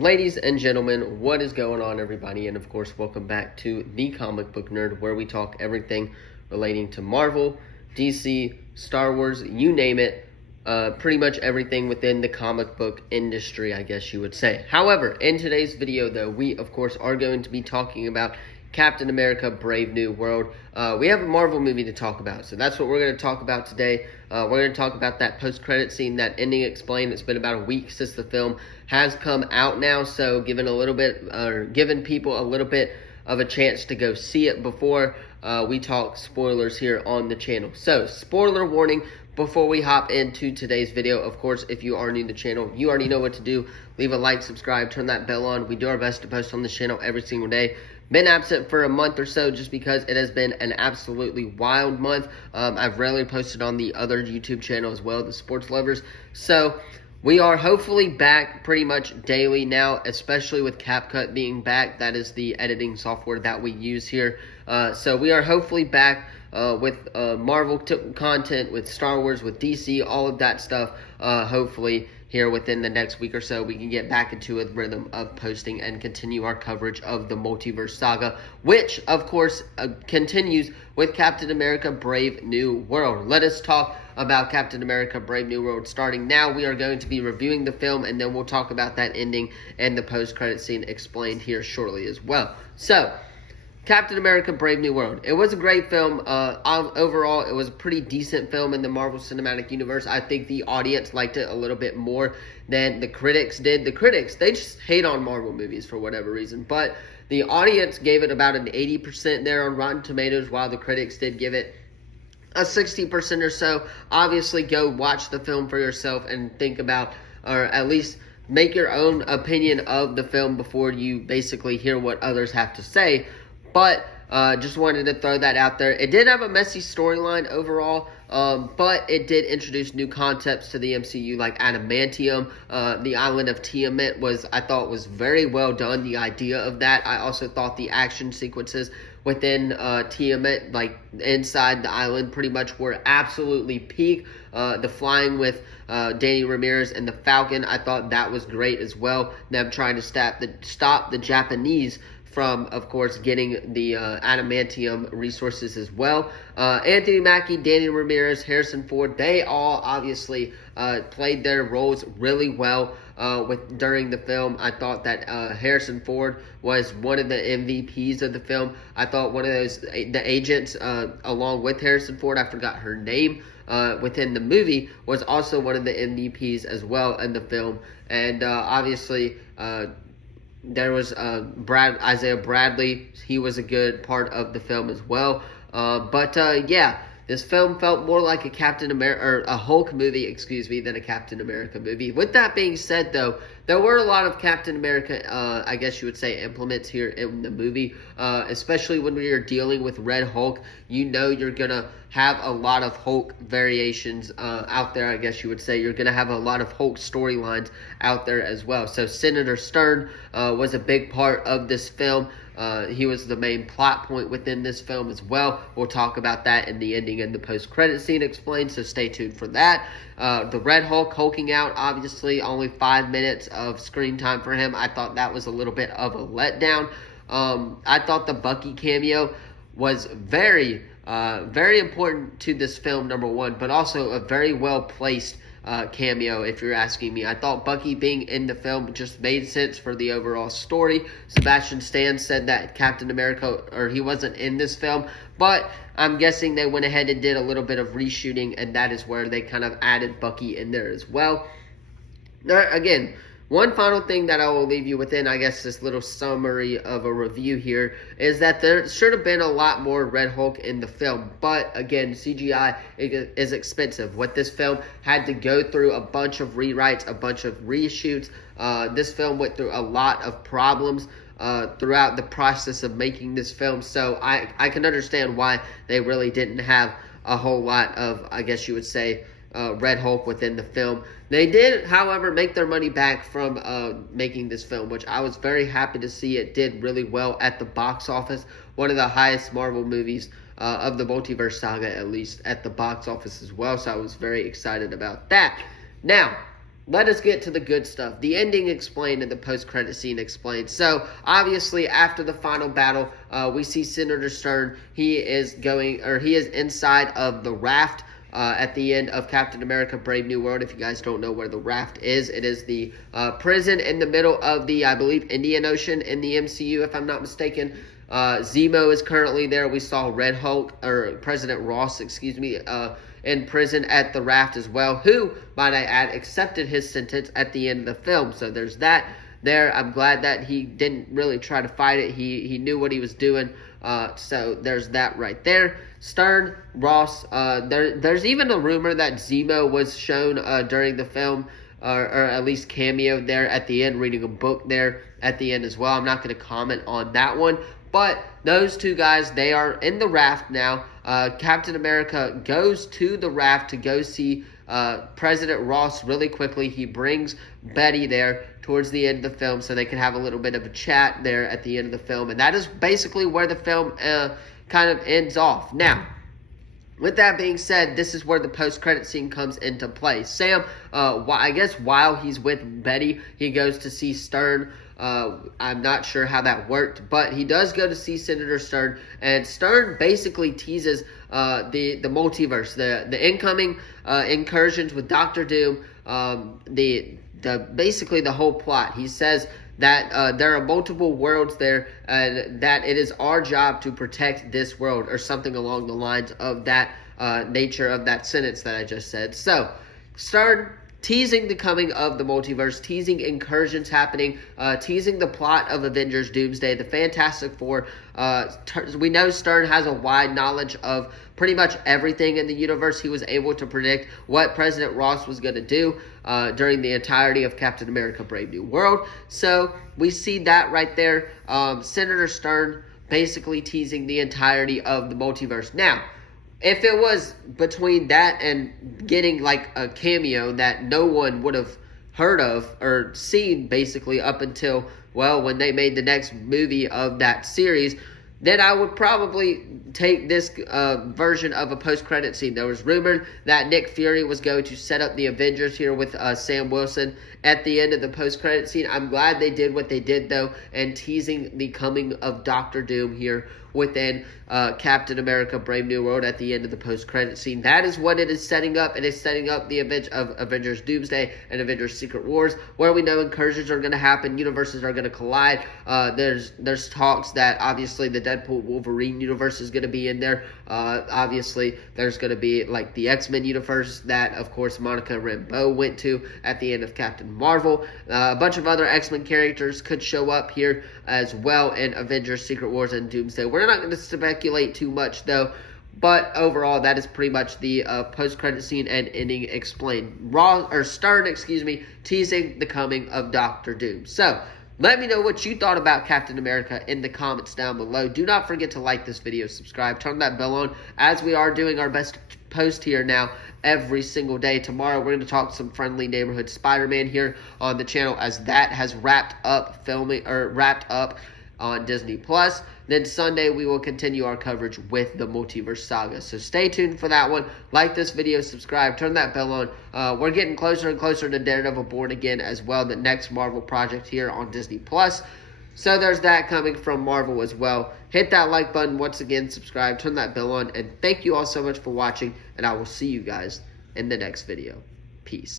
Ladies and gentlemen, what is going on, everybody? And of course, welcome back to The Comic Book Nerd, where we talk everything relating to Marvel, DC, Star Wars, you name it. Pretty much everything within the comic book industry, I guess you would say. However, in today's video, though, we, of course, are going to be talking about Captain America Brave New World. We have a Marvel movie to talk about, so that's what we're going to talk about today. We're going to talk about that post-credit scene, that ending explained. It's been about a week since the film has come out now, so giving people a little bit of a chance to go see it before we talk spoilers here on the channel. So, spoiler warning before we hop into today's video. Of course, if you are new to the channel, you already know what to do. Leave a like, subscribe, turn that bell on. We do our best to post on this channel every single day. Been absent for a month or so just because it has been an absolutely wild month. I've rarely posted on the other YouTube channel as well, the Sports Lovers. So we are hopefully back pretty much daily now, especially with CapCut being back. That is the editing software that we use here. So we are hopefully back with Marvel content, with Star Wars, with DC, all of that stuff. Hopefully here within the next week or so, we can get back into a rhythm of posting and continue our coverage of the multiverse saga, which, of course, continues with Captain America Brave New World. Let us talk about Captain America Brave New World. Starting now, we are going to be reviewing the film, and then we'll talk about that ending and the post-credit scene explained here shortly as well. So, Captain America Brave New World. It was a great film. Overall, it was a pretty decent film in the Marvel Cinematic Universe. I think the audience liked it a little bit more than the critics did. The critics, they just hate on Marvel movies for whatever reason. But the audience gave it about an 80% there on Rotten Tomatoes, while the critics did give it a 60% or so. Obviously, go watch the film for yourself and think about, or at least make your own opinion of the film before you basically hear what others have to say. But just wanted to throw that out there. It did have a messy storyline overall, but it did introduce new concepts to the MCU, like adamantium. The island of Tiamat I thought was very well done, the idea of that. I also thought the action sequences within Tiamat, like inside the island, pretty much were absolutely peak. The flying with Danny Ramirez and the Falcon, I thought that was great as well. Them trying to stop the Japanese from, of course, getting the adamantium resources as well. Anthony Mackie, Danny Ramirez, Harrison Ford, they all obviously played their roles really well during the film. I thought that Harrison Ford was one of the MVPs of the film. I thought one of the agents, along with Harrison Ford, I forgot her name, within the movie, was also one of the MVPs as well in the film. And obviously, there was Isaiah Bradley. He was a good part of the film as well. Yeah, this film felt more like a Captain America, or a Hulk movie, than a Captain America movie. With that being said, though, there were a lot of Captain America, I guess you would say, implements here in the movie, especially when you're dealing with Red Hulk. You know you're going to have a lot of Hulk variations out there, I guess you would say. You're going to have a lot of Hulk storylines out there as well. So Senator Stern was a big part of this film. He was the main plot point within this film as well. We'll talk about that in the ending and the post-credit scene explained, so stay tuned for that. The Red Hulk hulking out, obviously only 5 minutes of screen time for him. I thought that was a little bit of a letdown. I thought the Bucky cameo was very important to this film, number one, but also a very well-placed cameo, if you're asking me. I thought Bucky being in the film just made sense for the overall story. Sebastian Stan said that Captain America, or he wasn't in this film, but I'm guessing they went ahead and did a little bit of reshooting, and that is where they kind of added Bucky in there as well. Now, again, one final thing that I will leave you within, I guess, this little summary of a review here, is that there should have been a lot more Red Hulk in the film. But, again, CGI is expensive. What this film had to go through a bunch of rewrites, a bunch of reshoots. This film went through a lot of problems throughout the process of making this film. So I can understand why they really didn't have a whole lot of, I guess you would say, Red Hulk within the film. They did, however, make their money back from making this film, which I was very happy to see. It did really well at the box office. One of the highest Marvel movies of the multiverse saga, at least at the box office as well. So I was very excited about that. Now, let us get to the good stuff. The ending explained and the post-credit scene explained. So, obviously, after the final battle, we see Senator Stern. He is inside of the raft at the end of Captain America Brave New World. If you guys don't know where the raft is, it is the prison in the middle of the, I believe, Indian Ocean in the MCU, if I'm not mistaken. Zemo is currently there. We saw Red Hulk, or President Ross, in prison at the raft as well, who, might I add, accepted his sentence at the end of the film. So there's that there. I'm glad that he didn't really try to fight it. He knew what he was doing. So there's that right there. Stern, Ross, there's even a rumor that Zemo was shown during the film, or at least cameo there at the end, reading a book there at the end as well. I'm not going to comment on that one. But those two guys, they are in the raft now. Captain America goes to the raft to go see President Ross really quickly. He brings Betty there towards the end of the film so they can have a little bit of a chat there at the end of the film. And that is basically where the film kind of ends off. Now, with that being said, this is where the post-credit scene comes into play. Sam, I guess while he's with Betty, he goes to see Stern. I'm not sure how that worked, but he does go to see Senator Stern, and Stern basically teases the multiverse, the incoming incursions with Doctor Doom, basically the whole plot. He says that there are multiple worlds there, and that it is our job to protect this world, or something along the lines of that nature of that sentence that I just said. So, Stern teasing the coming of the multiverse, teasing incursions happening, teasing the plot of Avengers Doomsday, the Fantastic Four. We know Stern has a wide knowledge of pretty much everything in the universe. He was able to predict what President Ross was going to do during the entirety of Captain America Brave New World. So we see that right there. Senator Stern basically teasing the entirety of the multiverse. Now, if it was between that and getting like a cameo that no one would have heard of or seen basically up until, well, when they made the next movie of that series, then I would probably take this version of a post-credit scene. There was rumored that Nick Fury was going to set up the Avengers here with Sam Wilson at the end of the post-credit scene. I'm glad they did what they did, though, and teasing the coming of Doctor Doom here within Captain America Brave New World at the end of the post-credit scene. That is what it is setting up. It is setting up the event of Avengers Doomsday and Avengers Secret Wars, where we know incursions are going to happen, universes are going to collide. There's talks that obviously the Deadpool Wolverine universe is going to be in there. Obviously, there's going to be like the X-Men universe that, of course, Monica Rambeau went to at the end of Captain Marvel. A bunch of other X-Men characters could show up here as well in Avengers Secret Wars and Doomsday. We're not going to speculate too much, though. But overall, that is pretty much the post-credit scene and ending explained. Stern, teasing the coming of Doctor Doom. So, let me know what you thought about Captain America in the comments down below. Do not forget to like this video, subscribe, turn that bell on, as we are doing our best post here now every single day. Tomorrow, we're going to talk some Friendly Neighborhood Spider-Man here on the channel, as that has wrapped up on Disney+. Then Sunday, we will continue our coverage with the Multiverse Saga. So stay tuned for that one. Like this video, subscribe, turn that bell on. We're getting closer and closer to Daredevil Born Again as well, the next Marvel project here on Disney+. So there's that coming from Marvel as well. Hit that like button once again, subscribe, turn that bell on, and thank you all so much for watching, and I will see you guys in the next video. Peace.